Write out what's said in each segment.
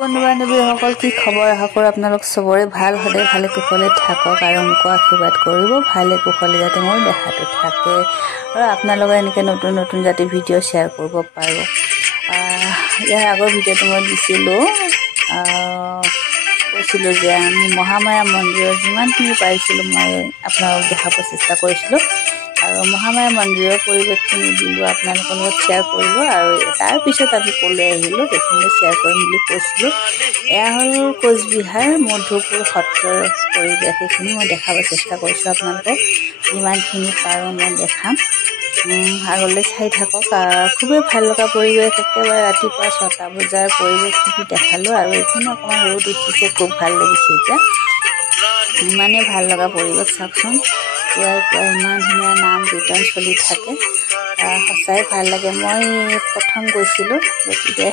বন্ধু-বান্ধৱীসকল কি খবৰ? আশা কৰোঁ আপোনালোক চবৰে ভাল, সদায় ভালে কুশলে থাকক আৰু মোক আশীৰ্বাদ কৰিব ভালে কুশলে যাতে মোৰ দেহাটো থাকে আৰু আপোনালোকে এনেকৈ নতুন নতুন যাতে ভিডিঅ' শ্বেয়াৰ কৰিব পাৰোঁ। ইয়াৰ আগৰ ভিডিঅ'টো মই দিছিলোঁ, কৈছিলোঁ যে আমি মহামায়া মন্দিৰত যিমানখিনি পাৰিছিলোঁ মই আপোনালোকক দেখাব চেষ্টা কৰিছিলোঁ আৰু মহামায়া মন্দিৰৰ পৰিৱেশখিনি দিলোঁ, আপোনালোকৰ লগত শ্বেয়াৰ কৰিলোঁ আৰু তাৰপিছত আমি ক'লৈ আহিলোঁ সেইখিনি শ্বেয়াৰ কৰিম বুলি কৈছিলোঁ। এয়া হ'ল কোচবিহাৰ মধুপুৰ সত্ৰৰ পৰিৱেশ, সেইখিনি মই দেখাব চেষ্টা কৰিছোঁ আপোনালোকক, যিমানখিনি পাৰোঁ মই দেখাম, আগলৈ চাই থাকক। খুবেই ভাল লগা পৰিৱেশ, একেবাৰে ৰাতিপুৱা 6টা বজাৰ পৰিৱেশখিনি দেখালোঁ আৰু এইখিনি অকণমান ৰ'দ উঠিছে, খুব ভাল লাগিছে। এতিয়া ইমানেই ভাল লগা পৰিৱেশ, চাওকচোন পুৱাই পুৱাই ইমান ধুনীয়া নাম কীৰ্তন চলি থাকে, সঁচাই ভাল লাগে। মই প্ৰথম গৈছিলোঁ, গতিকে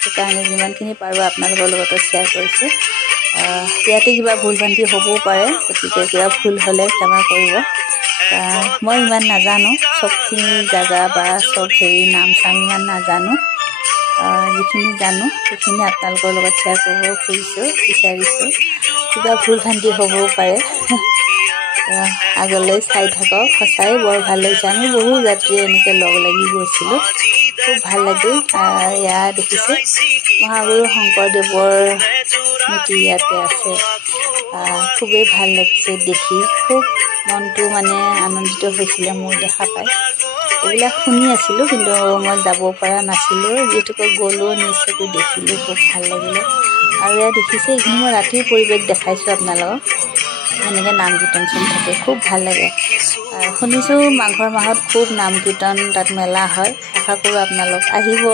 সেইকাৰণে যিমানখিনি পাৰোঁ আপোনালোকৰ লগতো শ্বেয়াৰ কৰিছোঁ। ইয়াতে কিবা ভুল ভ্ৰান্তি হ'বও পাৰে, গতিকে কিবা ভুল হ'লে ক্ষমা কৰিব। মই ইমান নাজানো, চবখিনি জেগা বা চব নাম চাম ইমান নাজানো, যিখিনি জানো সেইখিনি আপোনালোকৰ লগত শ্বেয়াৰ কৰিব বিচাৰিছোঁ। কিবা ভুল ভ্ৰান্তি হ'বও পাৰে, আগলৈ চাই থাকক। সঁচাই বৰ ভাল লাগিছে, আমি বহু যাত্ৰী এনেকৈ লগ লাগি গৈছিলোঁ, খুব ভাল লাগিল। ইয়াত দেখিছে মহাগুৰু শংকৰদেৱৰ স্মৃতি ইয়াতে আছে, খুবেই ভাল লাগিছে দেখি, খুব মনটো মানে আনন্দিত হৈছিলে মোৰ দেখা পাই। এইবিলাক শুনি আছিলোঁ কিন্তু মই যাব পৰা নাছিলোঁ, যিহেতুকে গ'লোঁ নিশ্চয়কৈ দেখিলোঁ, খুব ভাল লাগিলে। আৰু ইয়াত দেখিছে এইখিনি মই ৰাতিৰ পৰিৱেশ দেখাইছোঁ আপোনালোকক, এনেকৈ নাম কীৰ্তন চলি থাকে, খুব ভাল লাগে। শুনিছোঁ মাঘৰ মাহত খুব নাম কীৰ্তন তাত মেলা হয়, আশা কৰোঁ আপোনালোক আহিব।